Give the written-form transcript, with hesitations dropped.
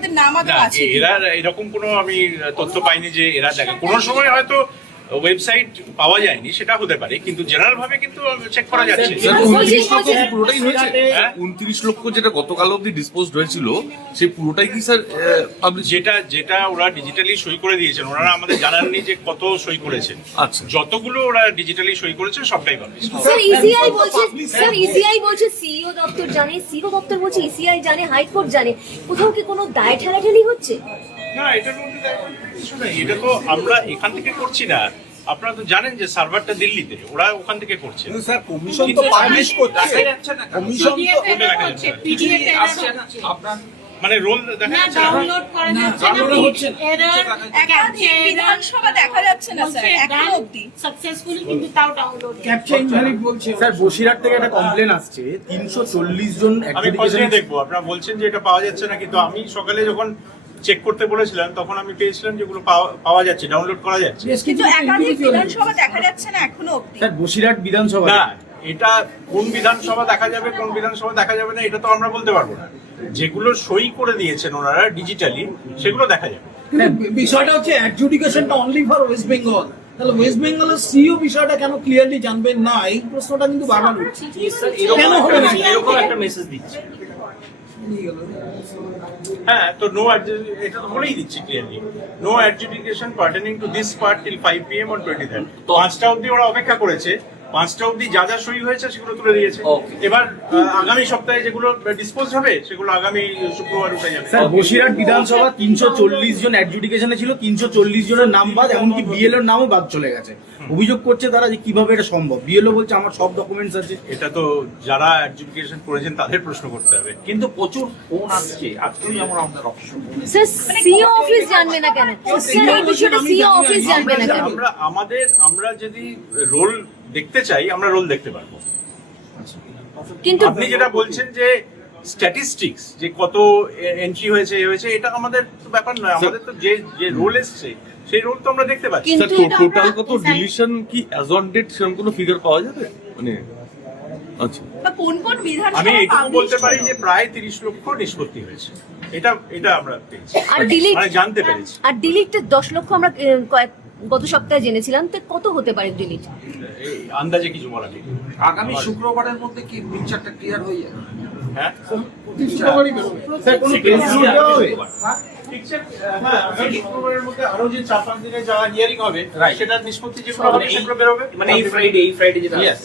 তাদের নাম আদৌ আছে এরা এরকম কোনো আমি তথ্য পাইনি যে এরা দেখে কোনো সময় হয়তো ওয়েবসাইট পাওয়া যায়নি, সেটা হতে পারে, কিন্তু জেনারেল ভাবে কিন্তু চেক করা যাচ্ছে। 29 লক্ষ কি পুরোটাই হয়েছে? 29 লক্ষ যেটা গতকাল অবধি ডিসপোজড হয়েছিল সেই পুরোটাই কি স্যার পাবলিশ? যেটা ওরা ডিজিটালি সই করে দিয়েছেন, ওনারা আমাদের জানাননি যে কত সই করেছেন। আচ্ছা, যতগুলো ওরা ডিজিটালি সই করেছে সবটাই পাবলিশ। স্যার ইসিআই বলছে সিইও দপ্তর জানে, সিইও দপ্তর বলছে ইসিআই জানে, হাইকোর্ট জানে, কোথাও কি কোনো দায় ঠেলাঠেলি হচ্ছে? না, এটার মধ্যে দেখুন কিছু নেই, এটা তো আমরা এখান থেকে করছি না। আপনারা তো জানেন যে সার্ভারটা দিল্লিতে, ওরা ওখান থেকে করছে। স্যার কমিশন তো পাবলিশ করছে, কমিশন আপনার মানে রোল দেখা যাচ্ছে না। ডাউনলোড করা যাচ্ছে না, এরর একাধিক বিধানসভা দেখা যাচ্ছে না স্যার এখনো অবধি সাকসেসফুলি, কিন্তু তাও ডাউনলোড ক্যাপচার ইনভ্যালিড বলছে। স্যার বসিরহাট থেকে একটা কমপ্লেন আসছে 340 জন আমি অ্যাডজুডিকেশন খোঁজ দেখবো। আপনারা বলছেন যে এটা পাওয়া যাচ্ছে না, কিন্তু আমি সকালে যখন চেক করতে বলেছিলাম তখন আমি পেয়েছিলাম যেগুলো পাওয়া যাচ্ছে, ডাউনলোড করা যাচ্ছে। কিন্তু একাধিক বিধানসভা দেখা যাচ্ছে না এখনো অবধি। স্যার বসিরহাট বিধানসভা না, এটা কোন বিধানসভা দেখা যাবে কোন বিধানসভা দেখা যাবে না এটা তো আমরা বলতে পারবো না। যেগুলো সই করে দিয়েছেন ওনারা ডিজিটালি সেগুলো দেখা যাবে। বিষয়টা হচ্ছে অ্যাডজুডিকেশনটা অনলি ফর ওয়েস্ট বেঙ্গল, তাহলে ওয়েস্ট বেঙ্গলের সিইও বিষয়টা কেন ক্লিয়ারলি জানবেন না, এই প্রশ্নটা কিন্তু বারবার উঠছে। কেন হবে না? এরকম একটা মেসেজ দিচ্ছে। হ্যাঁ, তো নো, এটা তো বলেই দিচ্ছি clearly, no adjudication pertaining to this part till 5 PM on 23rd। 5টা অবধি ওরা অপেক্ষা করেছে, 5টা অবধি যা যা সই হয়েছে সেগুলো তুলে দিয়েছে। এবার আগামী সপ্তাহে যেগুলো ডিসপোজ হবে সেগুলো আগামী শুক্রবার উঠে যাবে। স্যার বসিরহাট বিধানসভা 340 জন অ্যাডজুডিকেশনে ছিল, 340 জনের নাম বাদ, এমনকি বিএলওর নামও বাদ চলে গেছে। অভিযোগ করছে তারা যে কিভাবে এটা সম্ভব। বিএলও বলছে আমার সব ডকুমেন্টস আছে। এটা তো যারা অ্যাডজুডিকেশন করেছেন তাদের প্রশ্ন করতে হবে। কিন্তু প্রচুর ফোন আসছে, আজকেও যেমন আমাদের অফিস। স্যার সিইও অফিস জানবে না কেন? স্যার এই বিষয়টা সিইও অফিস জানবে না কেন? আমরা যদি রোল দেখতে চাই আমরা রোল দেখতে পারবো। কিন্তু আপনি যেটা বলছেন যে স্ট্যাটিস্টিক্স যে কত এন্ট্রি হয়েছে এটা আমাদের তো ব্যাপার নয়, আমাদের তো যে রোল এসছে সেই রোল তো আমরা দেখতে পাচ্ছি। স্যার টোটাল কত ডিলিশন কি অ্যাজ অন ডেট সেরকম কোনো ফিগার পাওয়া যাবে মানে? আচ্ছা, বা কোন কোন বিধানসভা আমি এটুকু বলতে পারি যে প্রায় 30 লক্ষ নিষ্পত্তি হয়েছে, এটা আমরা পেয়েছি, আর ডিলিট মানে জানতে পেরেছি। আর ডিলিটের 10 লক্ষ আমরা গত সপ্তাহে জেনেছিলাম, তো কত হতে পারে ডিলিট? এই আন্দাজে কিছু বলা নেই। আগামী শুক্রবারের মধ্যে কি পিকচারটা ক্লিয়ার হয়ে যাবে? হ্যাঁ, স্যার কোনো প্রেস নোট দেওয়া হবে? হ্যাঁ, শুক্রবারের মধ্যে আরো যে 4-5 দিনে যা হিয়ারিং হবে সেটা নিষ্পত্তি যেগুলো হবে সেগুলো বেরোবে। মানে এই ফ্রাইডে যেটা Yes.